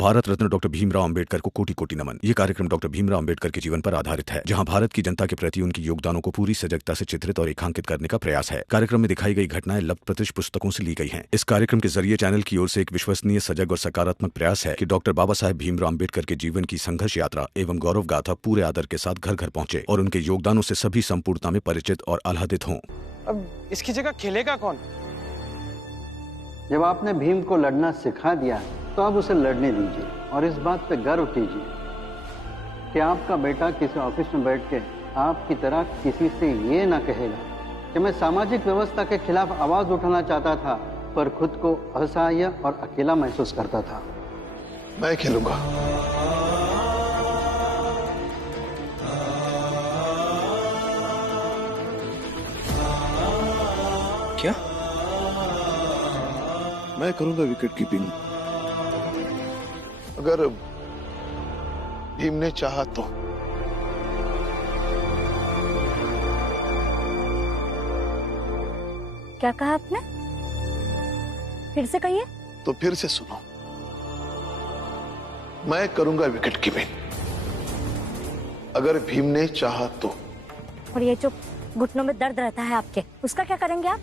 Bharat Ratna doctor Bhimrao Ambedkar को कोटि कोटि नमन। ये कार्यक्रम डॉक्टर भीमराव अंबेडकर के जीवन पर आधारित है, जहां भारत की जनता के प्रति उनके योगदानों को पूरी सजगता से चित्रित और रेखांकित करने का प्रयास है। कार्यक्रम में दिखाई गई घटनाएं लब्ध प्रतिष्ठ पुस्तकों से ली गई हैं। इस कार्यक्रम के जरिए चैनल की ओर से एक विश्वसनीय, सजग और सकारात्मक प्रयास है कि डॉक्टर बाबा साहेब भीमराव अंबेडकर के जीवन की संघर्ष यात्रा एवं गौरव गाथा पूरे आदर के साथ घर घर पहुंचे और उनके योगदानों से सभी संपूर्णता में परिचित और आह्लादित हों। अब इसकी जगह खेलेगा कौन? जब आपने भीम को लड़ना सिखा दिया तो अब उसे लड़ने दीजिए और इस बात पे गर्व कीजिए कि आपका बेटा किसी ऑफिस में बैठ के आपकी तरह किसी से ये ना कहेगा कि मैं सामाजिक व्यवस्था के खिलाफ आवाज उठाना चाहता था, पर खुद को असहाय और अकेला महसूस करता था। मैं खेलूंगा। क्या? मैं करूंगा विकेट कीपिंग। अगर भीम ने चाहा तो। क्या कहा आपने? फिर से कहिए। तो फिर से सुनो, मैं करूंगा विकेट कीपिंग अगर भीम ने चाहा तो। और ये जो घुटनों में दर्द रहता है आपके, उसका क्या करेंगे आप?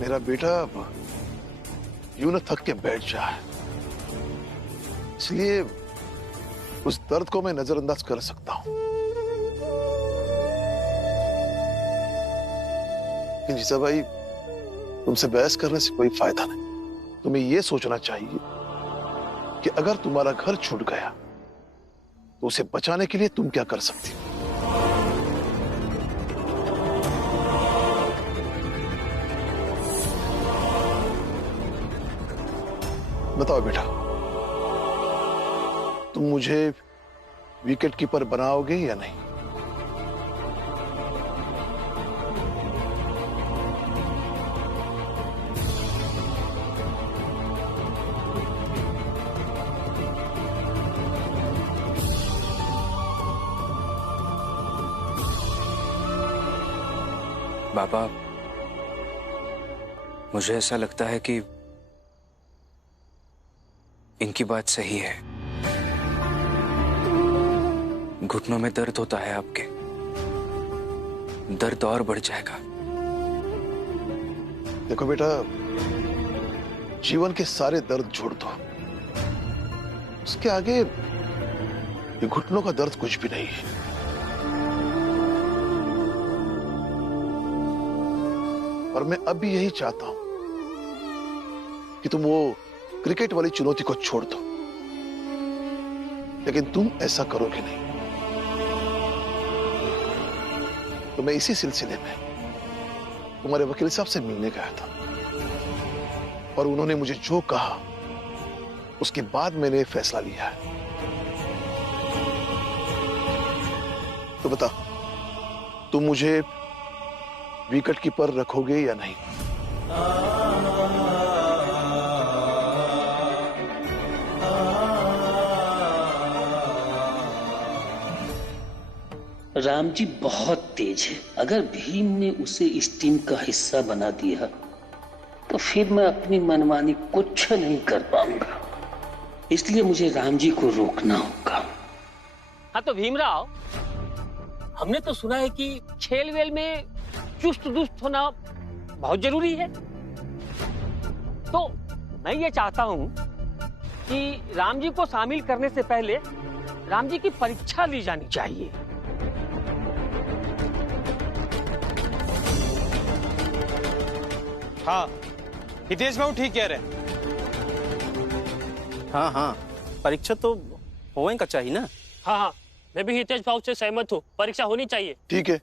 मेरा बेटा यूं न थक के बैठ जाए, इसलिए उस दर्द को मैं नजरअंदाज कर सकता हूं। जीजा भाई, तुमसे बहस करने से कोई फायदा नहीं। तुम्हें यह सोचना चाहिए कि अगर तुम्हारा घर छूट गया तो उसे बचाने के लिए तुम क्या कर सकती हो। बताओ बेटा, तुम मुझे विकेट कीपर बनाओगे या नहीं? बाबा, मुझे ऐसा लगता है कि इनकी बात सही है। घुटनों में दर्द होता है आपके, दर्द और बढ़ जाएगा। देखो बेटा, जीवन के सारे दर्द छोड़ दो, उसके आगे ये घुटनों का दर्द कुछ भी नहीं है। और मैं अब भी यही चाहता हूं कि तुम वो क्रिकेट वाली चुनौती को छोड़ दो, लेकिन तुम ऐसा करोगे नहीं। तो मैं इसी सिलसिले में तुम्हारे वकील साहब से मिलने गया था और उन्होंने मुझे जो कहा उसके बाद मैंने फैसला लिया है। तो बता, तुम मुझे विकेट कीपर रखोगे या नहीं? राम जी बहुत तेज है। अगर भीम ने उसे इस टीम का हिस्सा बना दिया तो फिर मैं अपनी मनमानी कुछ नहीं कर पाऊंगा, इसलिए मुझे राम जी को रोकना होगा। हाँ तो भीमराव, हमने तो सुना है कि खेल वेल में चुस्त दुस्त होना बहुत जरूरी है। तो मैं ये चाहता हूं कि राम जी को शामिल करने से पहले राम जी की परीक्षा ली जानी चाहिए। हाँ, हितेश बाबू ठीक कह रहे हैं। हाँ हाँ, परीक्षा तो होने का चाहिए ना। हाँ हाँ, मैं भी हितेश बाबू से सहमत हूँ, परीक्षा होनी चाहिए। ठीक है,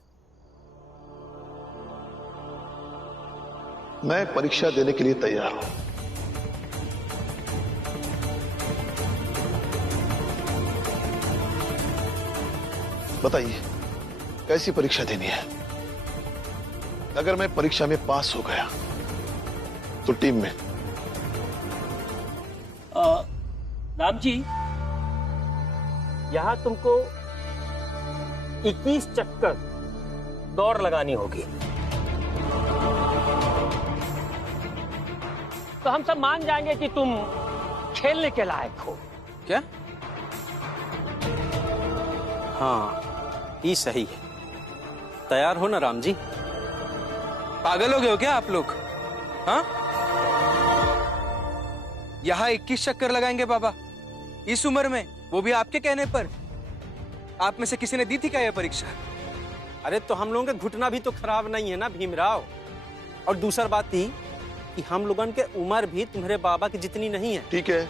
मैं परीक्षा देने के लिए तैयार हूं। बताइए, कैसी परीक्षा देनी है? अगर मैं परीक्षा में पास हो गया तो टीम में। राम जी, यहाँ तुमको 21 चक्कर दौड़ लगानी होगी। तो हम सब मान जाएंगे कि तुम खेलने के लायक हो। क्या? हाँ, ये सही है। तैयार हो ना राम जी? पागल हो गए हो क्या आप लोग? हाँ, यहाँ 21 चक्कर लगाएंगे बाबा इस उम्र में, वो भी आपके कहने पर? आप में से किसी ने दी थी क्या यह परीक्षा? अरे तो हम लोगों का घुटना भी तो खराब नहीं है ना भीमराव। और दूसरा बात थी कि हम लोगों के उम्र भी तुम्हारे बाबा की जितनी नहीं है। ठीक है,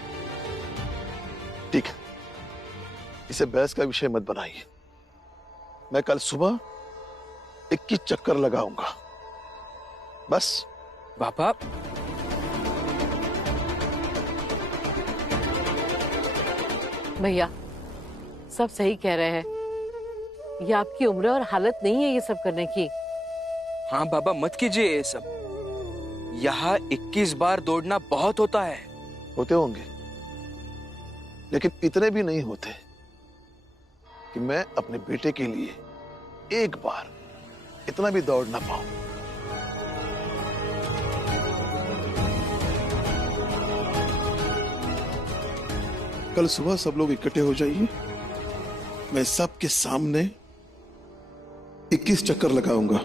ठीक है, इसे बहस का विषय मत बनाइए। मैं कल सुबह 21 चक्कर लगाऊंगा, बस। बाबा, भैया सब सही कह रहे हैं, ये आपकी उम्र और हालत नहीं है ये सब करने की। हाँ बाबा, मत कीजिए ये सब। यहाँ 21 बार दौड़ना बहुत होता है। होते होंगे, लेकिन इतने भी नहीं होते कि मैं अपने बेटे के लिए एक बार इतना भी दौड़ ना पाऊं। कल सुबह सब लोग इकट्ठे हो जाइए, मैं सबके सामने 21 चक्कर लगाऊंगा।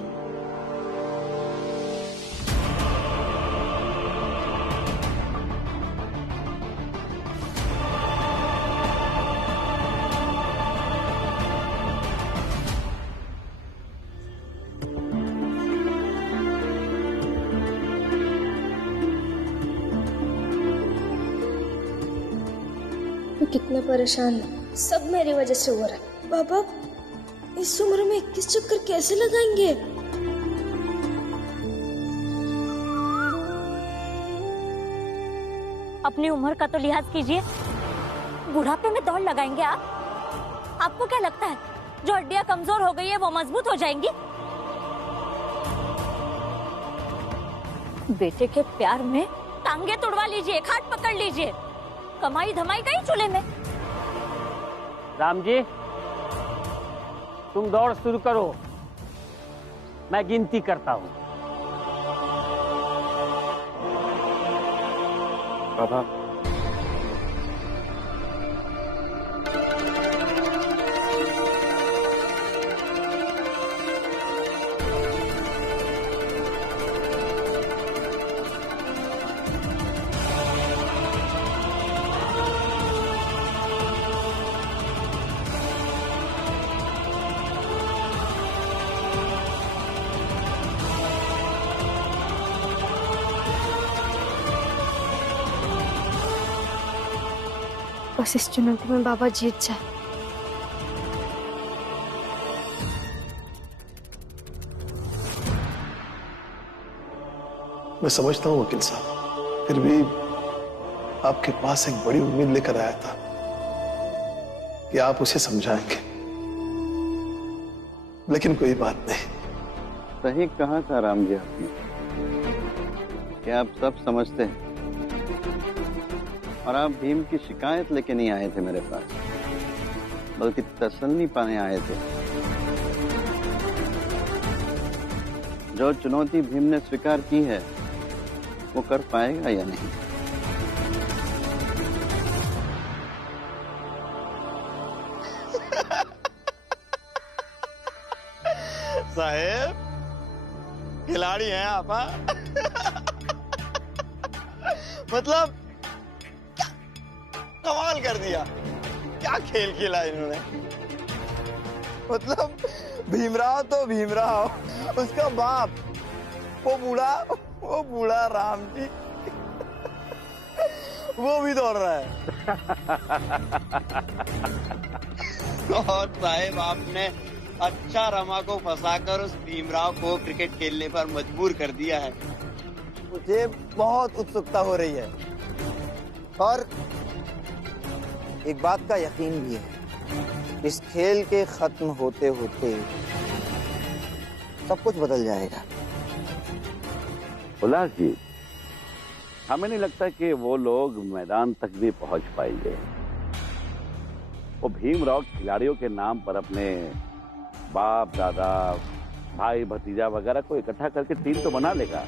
कितने परेशान है, सब मेरी वजह से हो रहा है। बाबा इस उम्र में 21 चक्कर कैसे लगाएंगे? अपनी उम्र का तो लिहाज कीजिए, बुढ़ापे में दौड़ लगाएंगे आप? आपको क्या लगता है जो हड्डियां कमजोर हो गई है वो मजबूत हो जाएंगी? बेटे के प्यार में टांगे तुड़वा लीजिए, खाट पकड़ लीजिए, कमाई धमाई का ही चूल्हे में। राम जी, तुम दौड़ शुरू करो, मैं गिनती करता हूँ। बाबा, बस इस चुनौती में बाबा जीत जाए। मैं समझता हूं वकील साहब, फिर भी आपके पास एक बड़ी उम्मीद लेकर आया था कि आप उसे समझाएंगे, लेकिन कोई बात नहीं। सही कहा था राम जी आपने कि आप सब समझते हैं, और आप भीम की शिकायत लेके नहीं आए थे मेरे पास, बल्कि तसल्ली पाने आए थे। जो चुनौती भीम ने स्वीकार की है वो कर पाएगा या नहीं? साहेब, खिलाड़ी हैं आप, हाँ? मतलब कमाल कर दिया, क्या खेल खेला इन्होंने। मतलब भीमराव तो भीमराव, उसका बाप वो बूढ़ा राम जी वो भी दौड़ रहा है। और साहेब, आपने अच्छा रमा को फंसाकर उस भीमराव को क्रिकेट खेलने पर मजबूर कर दिया है। मुझे बहुत उत्सुकता हो रही है, और एक बात का यकीन भी है, इस खेल के खत्म होते होते सब कुछ बदल जाएगा। उल्लास जी, हमें नहीं लगता कि वो लोग मैदान तक भी पहुंच पाएंगे। वो भीमराव खिलाड़ियों के नाम पर अपने बाप दादा भाई भतीजा वगैरह को इकट्ठा करके टीम तो बना लेगा,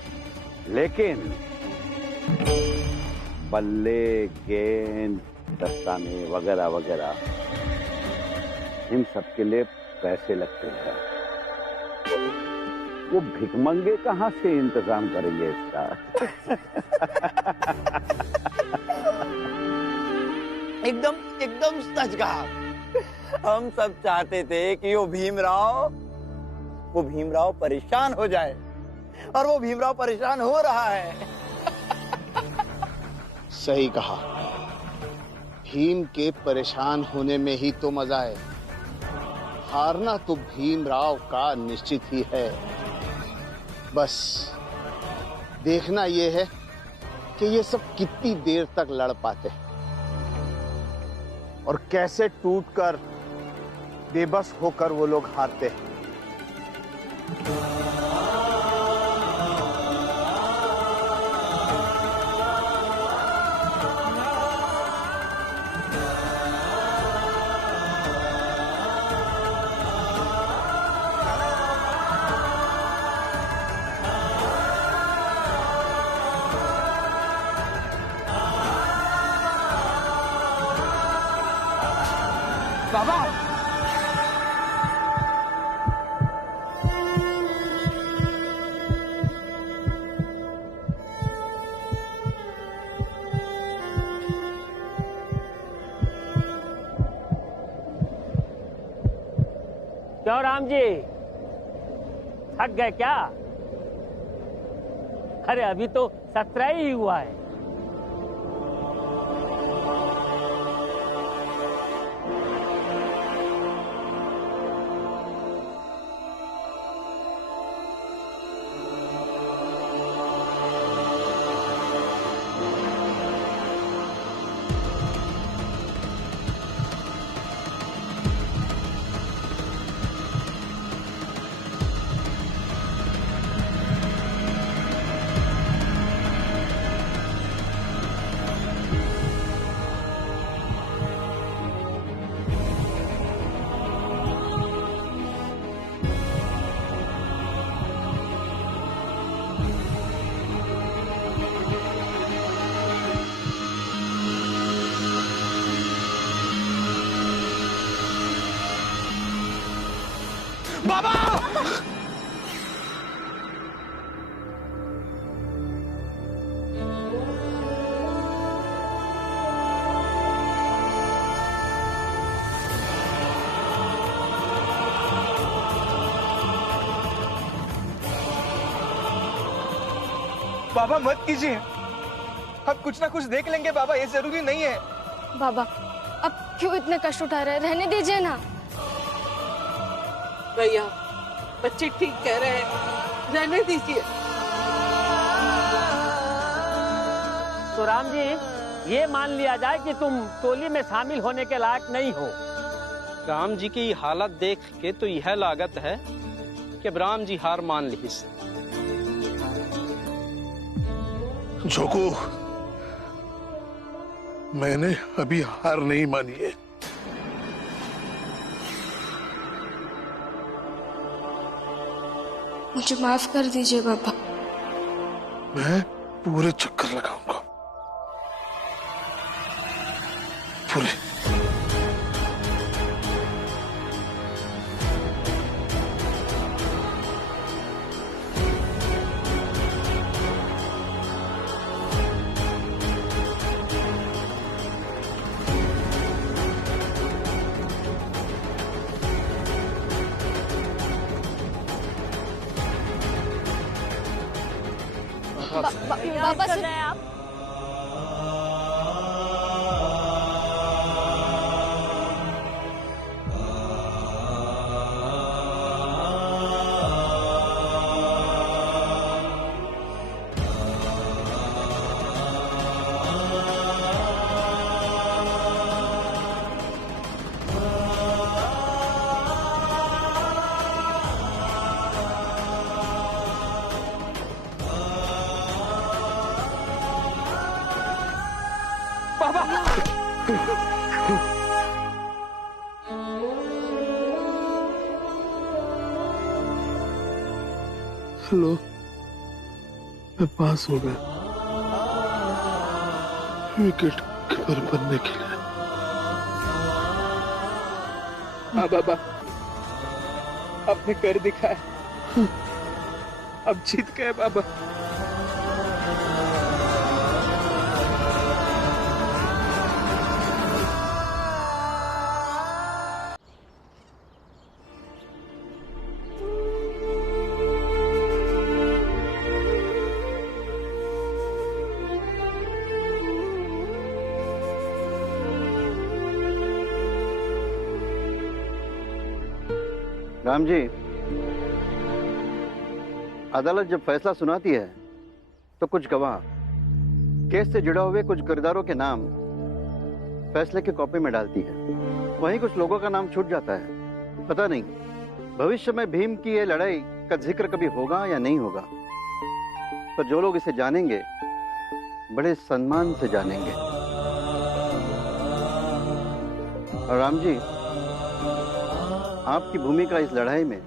लेकिन बल्ले, गेंद, दस्ताने वगैरह वगैरह, इन सब के लिए पैसे लगते हैं। वो भिखमंगे कहाँ से इंतजाम करेंगे इसका? एकदम एकदम सच कहा। हम सब चाहते थे कि वो भीमराव परेशान हो जाए, और वो भीमराव परेशान हो रहा है। सही कहा। भीम के परेशान होने में ही तो मजा है। हारना तो भीमराव का निश्चित ही है। बस देखना ये है कि ये सब कितनी देर तक लड़ पाते हैं और कैसे टूटकर, बेबस होकर वो लोग हारते हैं। बाबा, क्यों राम जी, थक गए क्या? अरे अभी तो 17 ही हुआ है। बाबा! बाबा मत कीजिए, अब कुछ ना कुछ देख लेंगे बाबा, ये जरूरी नहीं है। बाबा अब क्यों इतने कष्ट उठा रहे हैं, रहने दीजिए ना। भैया बच्चे ठीक कह रहे हैं, रहने दीजिए। तो राम जी, ये मान लिया जाए कि तुम टोली में शामिल होने के लायक नहीं हो। राम जी की हालत देख के तो यह लागत है कि राम जी हार मान ली। जोगू, मैंने अभी हार नहीं मानी है। मुझे माफ कर दीजिए बाबा। मैं पूरे चक्कर लगाऊंगा, पूरे। बाबा कर रहे हैं आप? हेलो, मैं पास हो गया। विकेट कीपर बनने के लिए। हाँ बाबा, आपने कर दिखाया। अब जीत गए बाबा। राम जी, अदालत जब फैसला सुनाती है तो कुछ गवाह, केस से जुड़े हुए कुछ किरदारों के नाम फैसले की कॉपी में डालती है। वहीं कुछ लोगों का नाम छूट जाता है। पता नहीं भविष्य में भीम की ये लड़ाई का जिक्र कभी होगा या नहीं होगा, पर जो लोग इसे जानेंगे बड़े सम्मान से जानेंगे। और राम जी, आपकी भूमिका इस लड़ाई में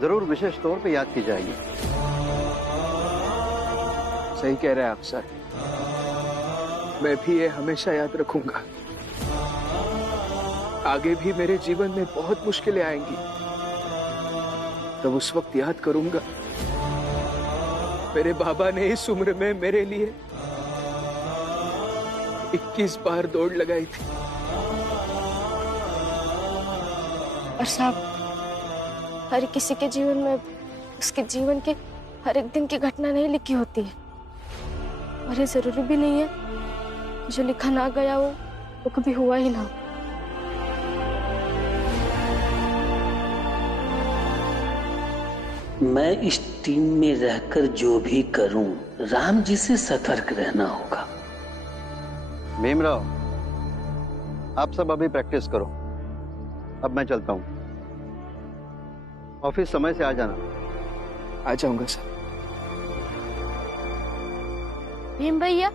जरूर विशेष तौर पे याद की जाएगी। सही कह रहे हैं आप सर, मैं भी ये हमेशा याद रखूंगा। आगे भी मेरे जीवन में बहुत मुश्किलें आएंगी, तब उस वक्त याद करूंगा मेरे बाबा ने इस उम्र में मेरे लिए 21 बार दौड़ लगाई थी। और साहब, हर किसी के जीवन में उसके जीवन के हर एक दिन की घटना नहीं लिखी होती है, और ये जरूरी भी नहीं है जो लिखा ना गया हो वो कभी हुआ ही ना हो। मैं इस टीम में रहकर जो भी करूं, राम जी से सतर्क रहना होगा। भीमराव, आप सब अभी प्रैक्टिस करो, अब मैं चलता हूं। ऑफिस समय से आ जाना। आ जाऊंगा सर। भीम भैया,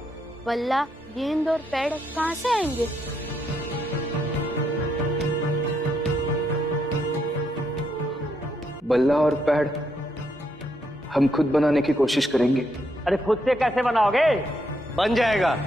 बल्ला, गेंद और पैड कहाँ से आएंगे? बल्ला और पैड हम खुद बनाने की कोशिश करेंगे। अरे खुद से कैसे बनाओगे? बन जाएगा।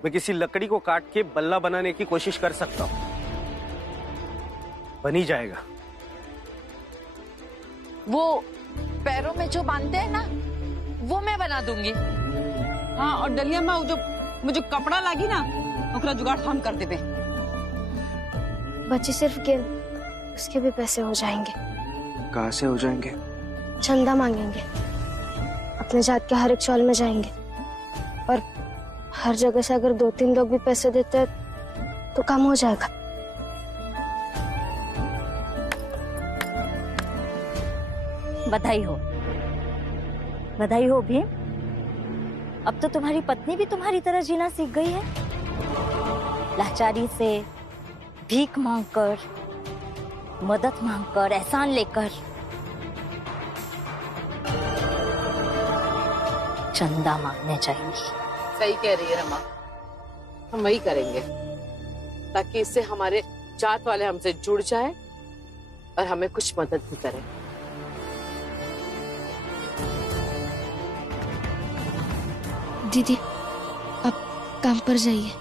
मैं किसी लकड़ी को काट के बल्ला बनाने की कोशिश कर सकता हूं, बन ही जाएगा। वो पैरों में जो बांधते हैं ना, वो मैं बना दूंगी। हाँ, और डलिया में जो कपड़ा लागी ना, ओकरा जुगाड़ हम कर देबे। बच्चे सिर्फ गेंद, उसके भी पैसे हो जाएंगे। कहाँ से हो जाएंगे? चंदा मांगेंगे, अपने जात के हर एक चौल में जाएंगे, और हर जगह से अगर 2-3 लोग भी पैसे देते हैं तो काम हो जाएगा। बधाई हो, बधाई हो भीम। अब तो तुम्हारी पत्नी भी तुम्हारी तरह जीना सीख गई है। लाचारी से, भीख मांगकर, मदद मांगकर, एहसान लेकर, चंदा मांगने जाएंगी। सही कह रही है रमा, हम वही करेंगे ताकि इससे हमारे जात वाले हमसे जुड़ जाए और हमें कुछ मदद भी करें। दीदी, अब काम पर जाइए,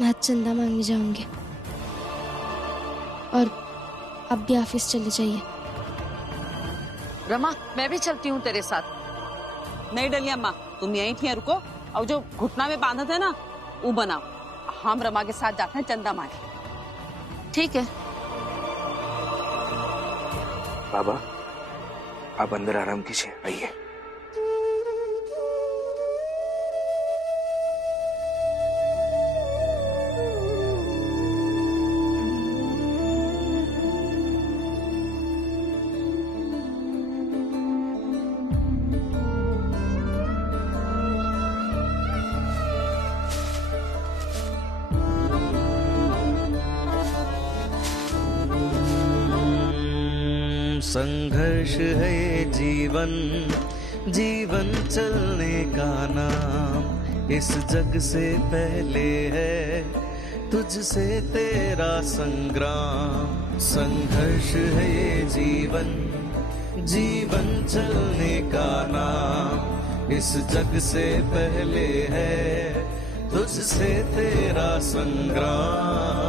मैं आज चंदा मांगने जाऊंगी, और अब भी ऑफिस चले जाइए। रमा, मैं भी चलती हूँ तेरे साथ। नहीं डलिया माँ, तुम यहीं ठिया रुको, और जो घुटना में बांधा था ना, वो बनाओ। हम रमा के साथ जाते हैं चंदा मांगे। ठीक है। बाबा, आप अंदर आराम कीजिए, आइए। संघर्ष है ये जीवन, जीवन चलने का नाम। इस जग से पहले है तुझसे तेरा संग्राम। संघर्ष है ये जीवन, जीवन चलने का नाम। इस जग से पहले है तुझसे तेरा संग्राम।